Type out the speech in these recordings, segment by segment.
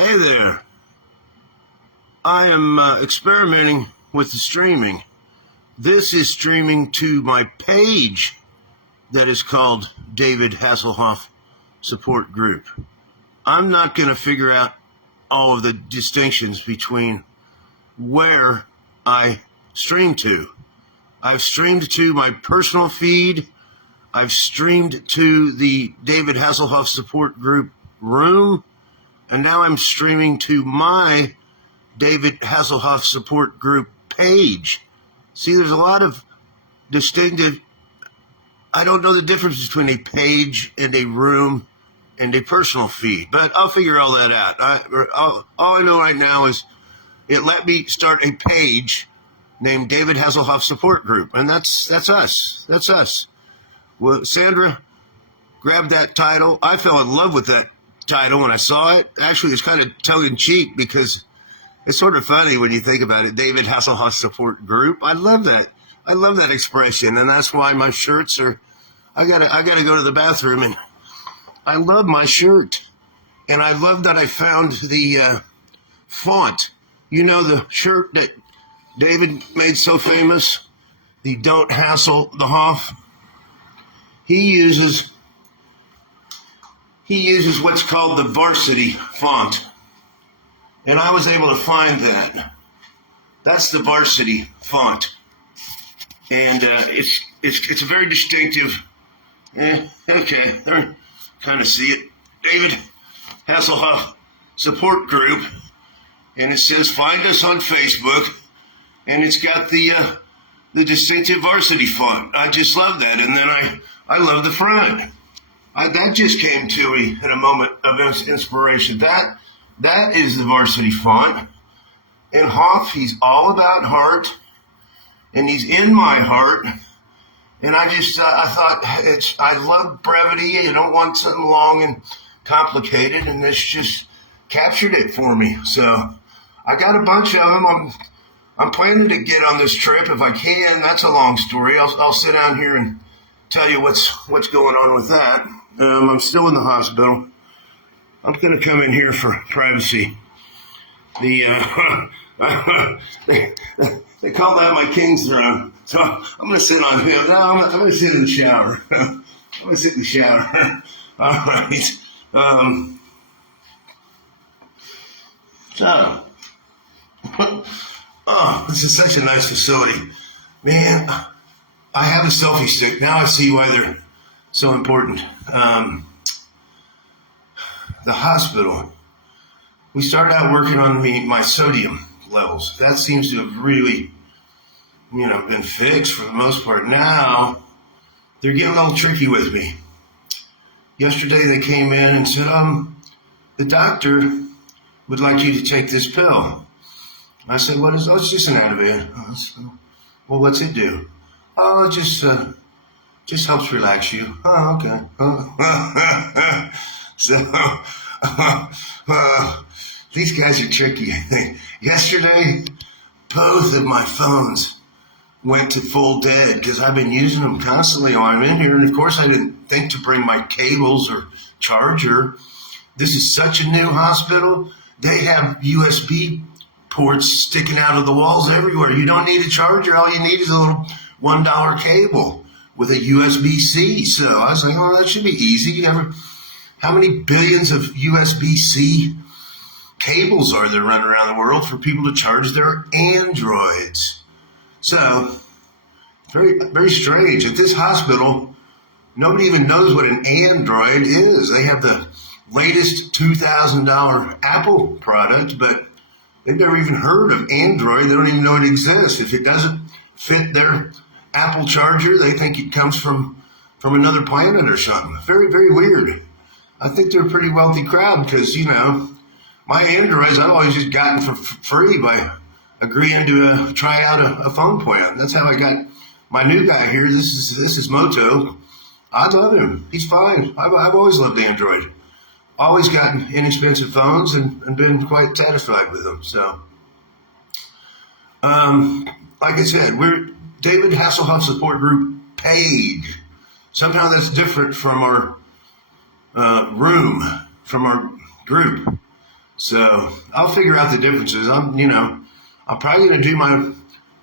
Hey there. I am experimenting with the streaming. This is streaming to my page that is called David Hasselhoff Support Group. I'm not going to figure out all of the distinctions between where I stream to. I've streamed to my personal feed. I've streamed to the David Hasselhoff Support Group room. And now I'm streaming to my David Hasselhoff Support Group page. See, there's a lot of distinctive. I don't know the difference between a page and a room and a personal feed, but I'll figure all that out. All I know right now is it let me start a page named David Hasselhoff Support Group, and that's us. That's us. Well, Sandra grabbed that title. I fell in love with that title when I saw it. Actually, it's kind of tongue-in-cheek because it's sort of funny when you think about it. David Hasselhoff Support Group. I love that. I love that expression, and that's why my shirts are. I gotta go to the bathroom, and I love my shirt, and I love that I found the font. You know, the shirt that David made so famous, the "Don't Hassle the Hoff." He uses what's called the varsity font. And I was able to find that. That's the varsity font. And it's a very distinctive. Okay, there, kind of see it. David Hasselhoff Support Group. And it says, find us on Facebook. And it's got the distinctive varsity font. I just love that. And then I love the front. That just came to me in a moment of inspiration. That is the varsity font. And Hoff, he's all about heart, and he's in my heart. And I thought I love brevity. You don't want something long and complicated, and this just captured it for me. So I got a bunch of them. I'm planning to get on this trip if I can. That's a long story. I'll sit down here and tell you what's going on with that. I'm still in the hospital. I'm going to come in here for privacy. They call that my king's throne. So I'm going to sit on him. No, I'm going to sit in the shower. I'm going to sit in the shower. All right. This is such a nice facility. Man, I have a selfie stick. Now I see why they're so important. The hospital. We started out working on my sodium levels. That seems to have really, been fixed for the most part. Now they're getting a little tricky with me. Yesterday they came in and said, the doctor would like you to take this pill. I said, what is? Oh, it's just an Ativan. Well, what's it do? Oh, it just helps relax you. Oh, okay. So, these guys are tricky, I think. Yesterday, both of my phones went to full dead because I've been using them constantly while I'm in here. And of course, I didn't think to bring my cables or charger. This is such a new hospital. They have USB ports sticking out of the walls everywhere. You don't need a charger. All you need is a little $1 cable with a USB-C. So I was like, oh, that should be easy. How many billions of USB-C cables are there running around the world for people to charge their Androids? So, very, very strange. At this hospital, nobody even knows what an Android is. They have the latest $2,000 Apple product, but they've never even heard of Android. They don't even know it exists. If it doesn't fit their Apple charger, they think it comes from another planet or something. Very, very weird. I think they're a pretty wealthy crowd because, my Androids I've always just gotten for free by agreeing to try out a phone plan. That's how I got my new guy here. This is Moto. I love him. He's fine. I've always loved Android. Always gotten inexpensive phones and been quite satisfied with them. So, like I said, we're David Hasselhoff Support Group page. Somehow that's different from our room, from our group. So I'll figure out the differences. I'm probably going to do my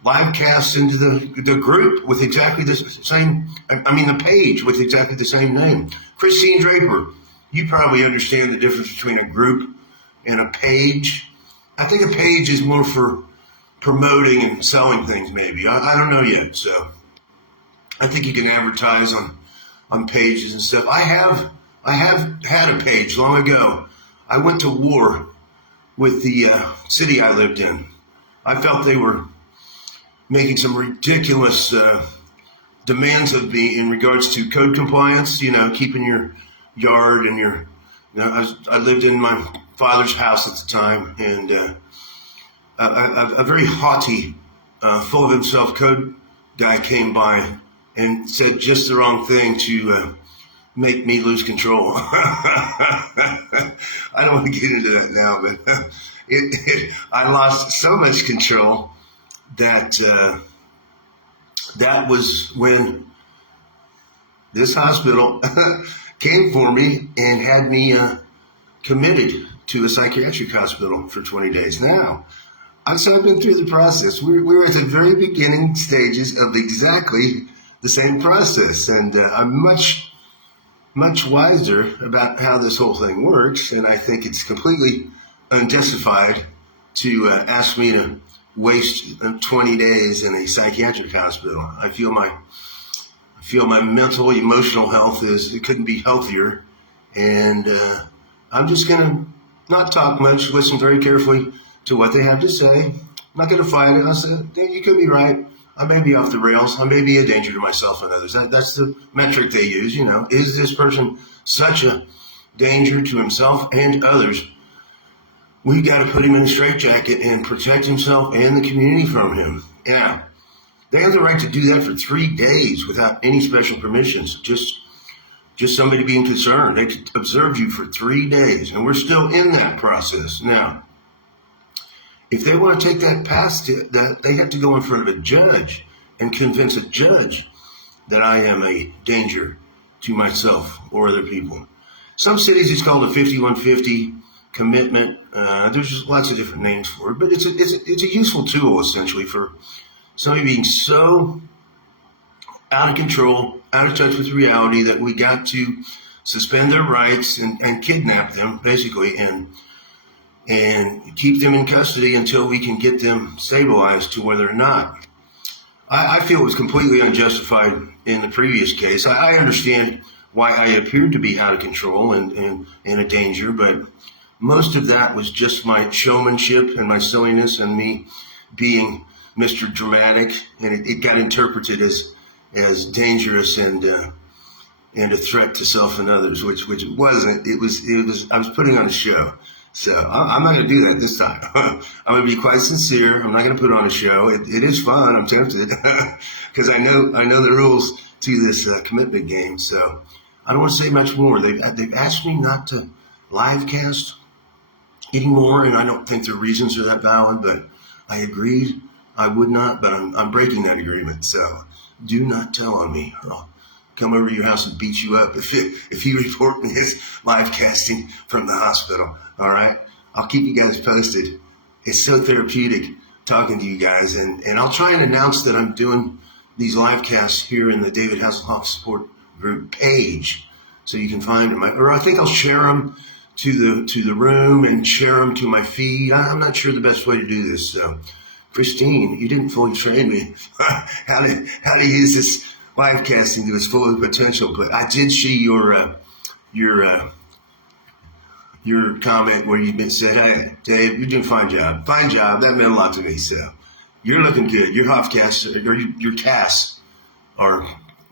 live cast into the group with exactly the same. I mean, the page with exactly the same name. Christine Draper, you probably understand the difference between a group and a page. I think a page is more for promoting and selling things, maybe. I don't know yet. So I think you can advertise on pages and stuff. I have had a page long ago. I went to war with the city I lived in. I felt they were making some ridiculous demands of me in regards to code compliance, keeping your yard and I lived in my father's house at the time, and a very haughty, full of himself code guy came by and said just the wrong thing to make me lose control. I don't want to get into that now, but I lost so much control that that was when this hospital came for me and had me committed to a psychiatric hospital for 20 days. Now, I've been through the process. We're at the very beginning stages of exactly the same process, and I'm much wiser about how this whole thing works, and I think it's completely unjustified to ask me to waste 20 days in a psychiatric hospital. I feel my mental, emotional health it couldn't be healthier, and I'm just gonna not talk much, listen very carefully to what they have to say. I'm not gonna fight it. I said, you could be right. I may be off the rails. I may be a danger to myself and others. That's the metric they use. Is this person such a danger to himself and others? We got to put him in a straitjacket and protect himself and the community from him. Yeah. They have the right to do that for 3 days without any special permissions. Just somebody being concerned. They could observe you for 3 days, and we're still in that process. Now, if they want to take that past it, that they have to go in front of a judge and convince a judge that I am a danger to myself or other people. Some cities it's called a 5150 commitment. There's lots of different names for it, but it's a useful tool essentially for somebody being so out of control, out of touch with reality that we got to suspend their rights and kidnap them basically and keep them in custody until we can get them stabilized to where they're not. I feel it was completely unjustified in the previous case. I understand why I appeared to be out of control and a danger, but most of that was just my showmanship and my silliness and me being Mr. Dramatic, and it got interpreted as dangerous and a threat to self and others, which it wasn't. It was I was putting on a show. So I'm not going to do that this time. I'm going to be quite sincere. I'm not going to put on a show. It is fun. I'm tempted because I know the rules to this commitment game. So I don't want to say much more. They've asked me not to live cast anymore, and I don't think their reasons are that valid. But I agreed I would not. But I'm breaking that agreement. So do not tell on me. I'll come over to your house and beat you up if you report me as live casting from the hospital. All right, I'll keep you guys posted. It's so therapeutic talking to you guys, and I'll try and announce that I'm doing these live casts here in the David Hasselhoff support group page, so you can find them. Or I think I'll share them to the room and share them to my feed. I'm not sure the best way to do this. So, Christine, you didn't fully train me how to use this live casting to its full potential, but I did see your comment where you said, "Hey, Dave, you're doing a fine job. Fine job." That meant a lot to me. So you're looking good. Your Hoff casts, or your casts, are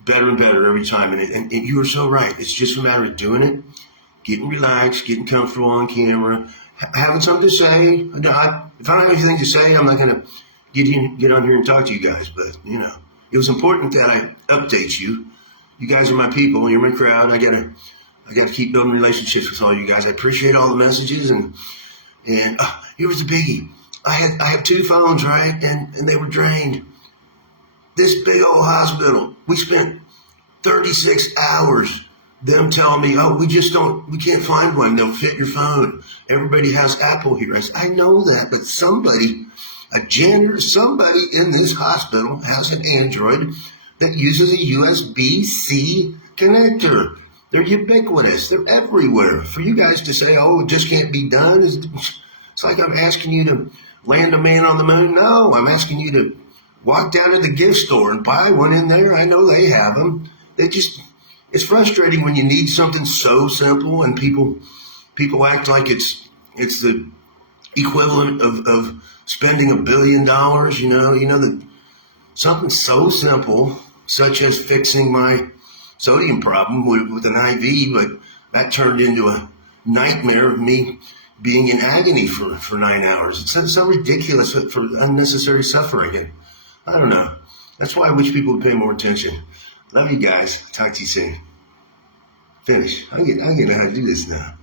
better and better every time. And you are so right. It's just a matter of doing it, getting relaxed, getting comfortable on camera, having something to say. If I don't have anything to say, I'm not going to get on here and talk to you guys. But it was important that I update you. You guys are my people. You're my crowd. I got to keep building relationships with all you guys. I appreciate all the messages, and here was the biggie. I have 2 phones, right, and they were drained. This big old hospital. We spent 36 hours them telling me, oh, we can't find one. They'll fit your phone. Everybody has Apple here. I know that, but a janitor, somebody in this hospital has an Android that uses a USB-C connector. They're ubiquitous. They're everywhere. For you guys to say, oh, it just can't be done, it's like I'm asking you to land a man on the moon. No, I'm asking you to walk down to the gift store and buy one in there. I know they have them. It's frustrating when you need something so simple and people act like it's the equivalent of spending $1 billion. That something so simple, such as fixing my sodium problem with an IV, but that turned into a nightmare of me being in agony for 9 hours. It's so ridiculous for unnecessary suffering. And I don't know. That's why I wish people would pay more attention. Love you guys. Talk to you soon. Finish. I get know how to do this now.